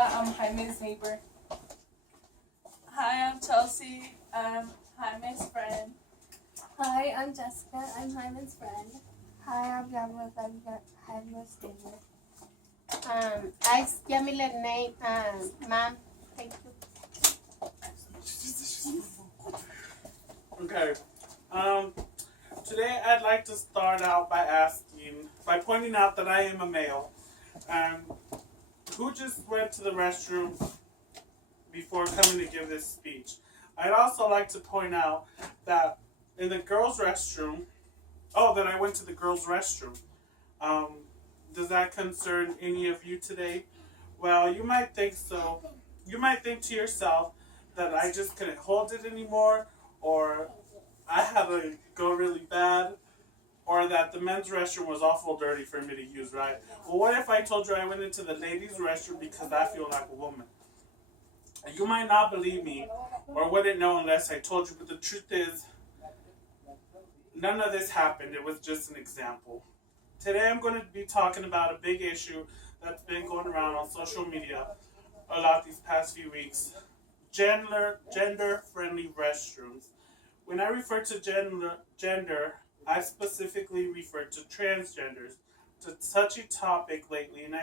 Paula. I'm Jaime's neighbor. Hi, I'm Chelsea. I'm Jaime's friend. Hi, I'm Jessica. I'm Hyman's friend. Hi, I'm Yamlet. I'm Hyman's neighbor. I Yamile name, ma'am. Thank you. Okay. Today I'd like to start out by pointing out that I am a male. Who just went to the restroom before coming to give this speech? I'd also like to point out that in the girls' restroom, that I went to the girls' restroom. Does that concern any of you today? Well, you might think so. You might think to yourself that I just couldn't hold it anymore, or I had to go really bad, or that the men's restroom was awful dirty for me to use, right? Well, what if I told you I went into the ladies' restroom because I feel like a woman? You might not believe me, or wouldn't know unless I told you, but the truth is, none of this happened. It was just an example. Today I'm going to be talking about a big issue that's been going around on social media a lot these past few weeks. Gender-friendly restrooms. When I refer to gender, I specifically refer to transgenders. It's a touchy topic lately, and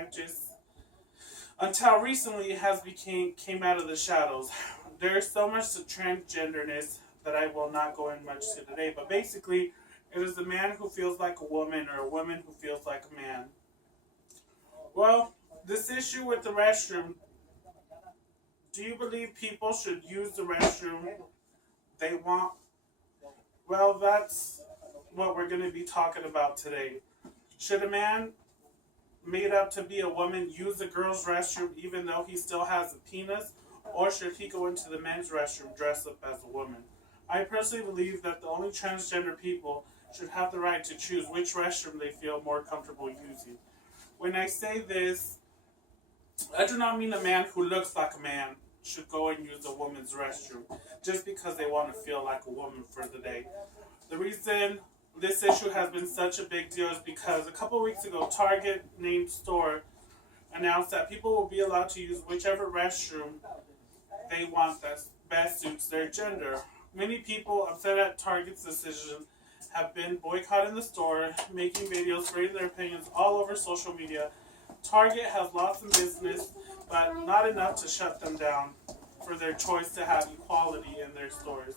until recently, it came out of the shadows. There's so much to transgenderness that I will not go in much to today, but basically, it is a man who feels like a woman or a woman who feels like a man. Well, this issue with the restroom, do you believe people should use the restroom they want? Well, that's what we're going to be talking about today. Should a man made up to be a woman use the girl's restroom even though he still has a penis? Or should he go into the men's restroom dressed up as a woman? I personally believe that the only transgender people should have the right to choose which restroom they feel more comfortable using. When I say this, I do not mean a man who looks like a man should go and use a woman's restroom just because they want to feel like a woman for the day. The reason this issue has been such a big deal is because a couple weeks ago, Target named store announced that people will be allowed to use whichever restroom they want that best suits their gender. Many people upset at Target's decision have been boycotting the store, making videos, spreading their opinions all over social media. Target has lost some business, but not enough to shut them down for their choice to have equality in their stores.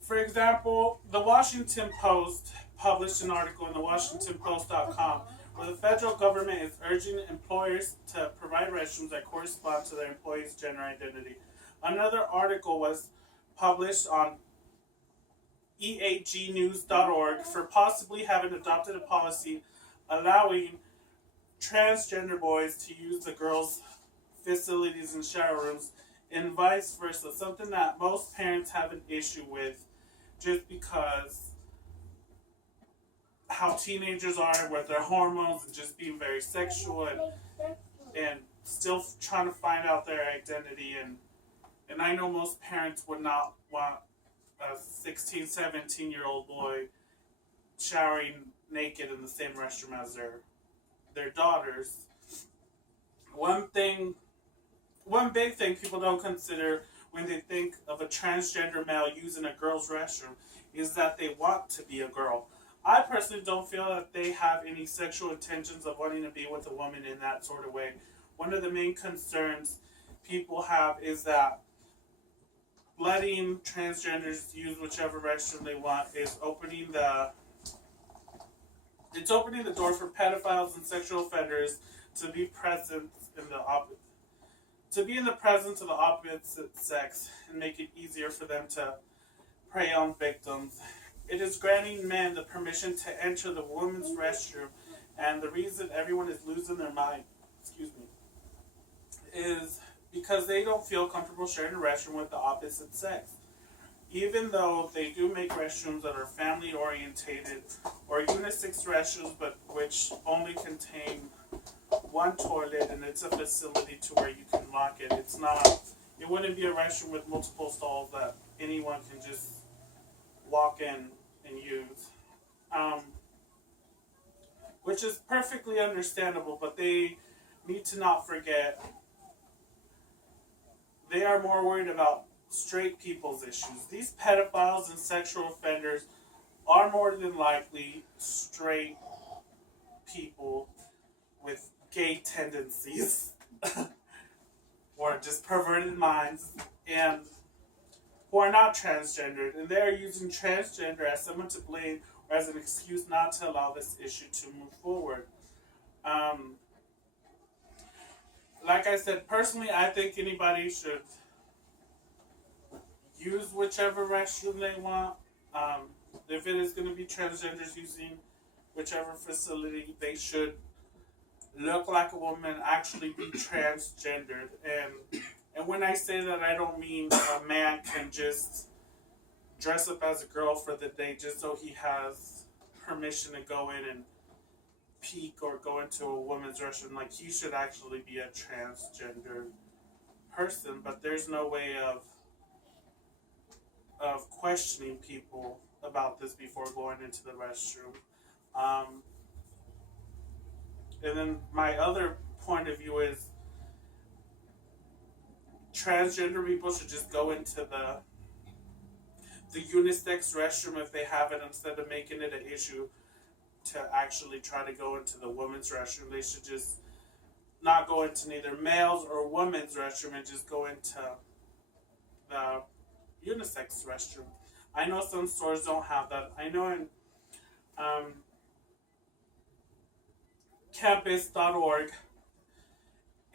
For example, the Washington Post published an article in thewashingtonpost.com where the federal government is urging employers to provide restrooms that correspond to their employees' gender identity. Another article was published on eagnews.org for possibly having adopted a policy allowing transgender boys to use the girls' facilities and shower rooms and vice versa, something that most parents have an issue with just because how teenagers are with their hormones and just being very sexual and still trying to find out their identity. And I know most parents would not want a 16, 17-year-old boy showering naked in the same restroom as their daughters. One big thing people don't consider when they think of a transgender male using a girl's restroom is that they want to be a girl. I personally don't feel that they have any sexual intentions of wanting to be with a woman in that sort of way. One of the main concerns people have is that letting transgenders use whichever restroom they want is opening the door for pedophiles and sexual offenders to be present in the presence of the opposite sex and make it easier for them to prey on victims. It is granting men the permission to enter the women's restroom, and the reason everyone is losing their mind, is because they don't feel comfortable sharing a restroom with the opposite sex. Even though they do make restrooms that are family orientated or unisex restrooms, but which only contain one toilet and it's a facility to where you can lock it. It wouldn't be a restroom with multiple stalls that anyone can just walk in and use. Which is perfectly understandable, but they need to not forget they are more worried about straight people's issues. These pedophiles and sexual offenders are more than likely straight people with gay tendencies or just perverted minds and who are not transgendered, and they are using transgender as someone to blame or as an excuse not to allow this issue to move forward. Like I said, personally, I think anybody should use whichever restroom they want. If it is going to be transgenders using whichever facility, they should look like a woman, actually be transgendered. And when I say that, I don't mean a man can just dress up as a girl for the day just so he has permission to go in and peek or go into a woman's restroom. Like, he should actually be a transgender person, but there's no way of questioning people about this before going into the restroom. And then my other point of view is transgender people should just go into the unisex restroom if they have it, instead of making it an issue to actually try to go into the women's restroom. They should just not go into neither male's or women's restroom and just go into the unisex restroom. I know some stores don't have that. I know in campus.org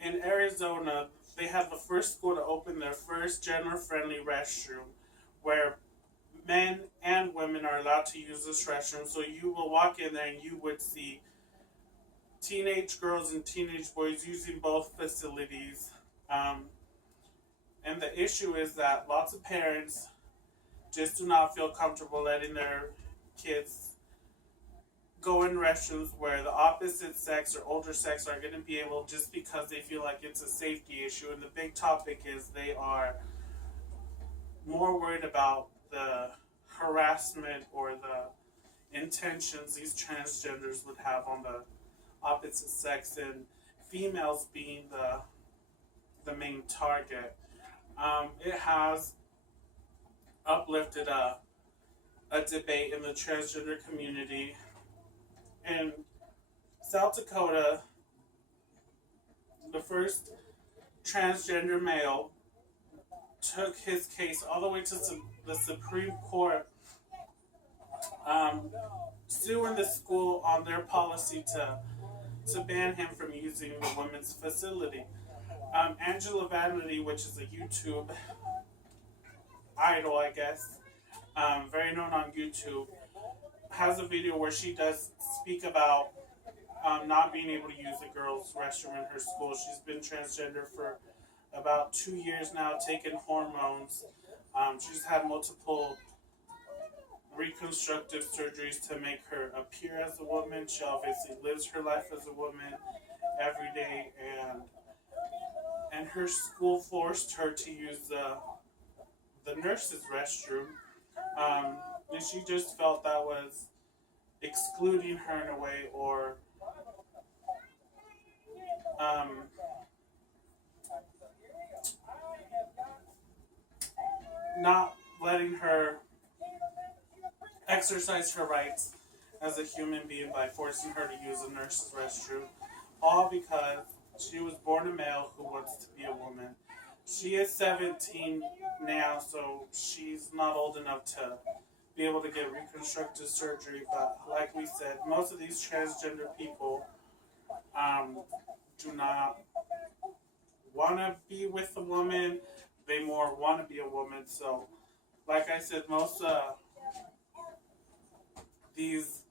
in Arizona, they have the first school to open their first gender-friendly restroom where men and women are allowed to use this restroom. So you will walk in there and you would see teenage girls and teenage boys using both facilities. And the issue is that lots of parents just do not feel comfortable letting their kids go in restrooms where the opposite sex or older sex are going to be able, just because they feel like it's a safety issue. And the big topic is they are more worried about the harassment or the intentions these transgenders would have on the opposite sex, and females being the main target. It has uplifted a debate in the transgender community. In South Dakota, the first transgender male took his case all the way to the Supreme Court, suing the school on their policy to ban him from using the women's facility. Angela Vanity, which is a YouTube idol, I guess, very known on YouTube, has a video where she does speak about not being able to use the girls' restroom in her school. She's been transgender for about 2 years now, taking hormones. She's had multiple reconstructive surgeries to make her appear as a woman. She obviously lives her life as a woman every day, and her school forced her to use the nurse's restroom, and she just felt that was excluding her in a way, or not letting her exercise her rights as a human being by forcing her to use a nurse's restroom, all because she was born a male who wants to be a woman. She is 17 now, so she's not old enough to be able to get reconstructive surgery, but like we said, most of these transgender people do not want to be with a woman. They more want to be a woman. So, like I said, most these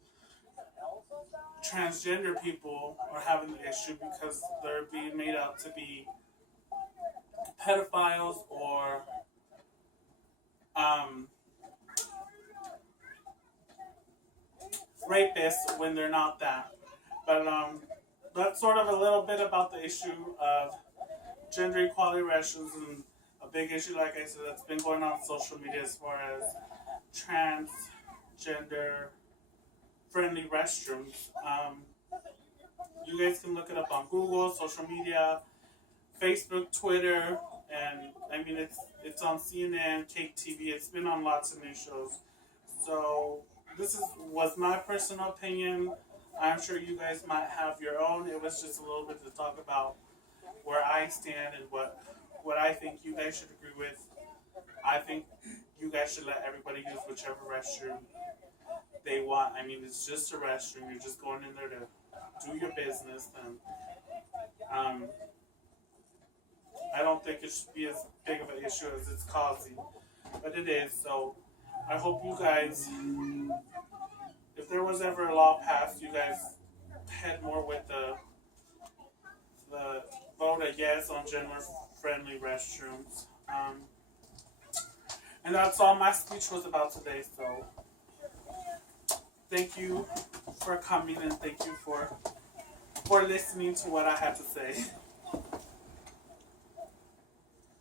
transgender people are having the issue because they're being made out to be pedophiles or rapists when they're not that. But that's sort of a little bit about the issue of gender equality restrooms, and a big issue, like I said, that's been going on social media as far as transgender friendly restrooms. You guys can look it up on Google, social media, Facebook, Twitter, and I mean it's on CNN, Cake TV. It's been on lots of news shows. So was my personal opinion. I'm sure you guys might have your own. It was just a little bit to talk about where I stand and what I think you guys should agree with. I think you guys should let everybody use whichever restroom they want. I mean, it's just a restroom. You're just going in there to do your business, and I don't think it should be as big of an issue as it's causing, but it is. So I hope you guys, if there was ever a law passed, you guys head more with the vote a yes on gender-friendly restrooms. And that's all my speech was about today. So thank you for coming, and thank you for listening to what I had to say.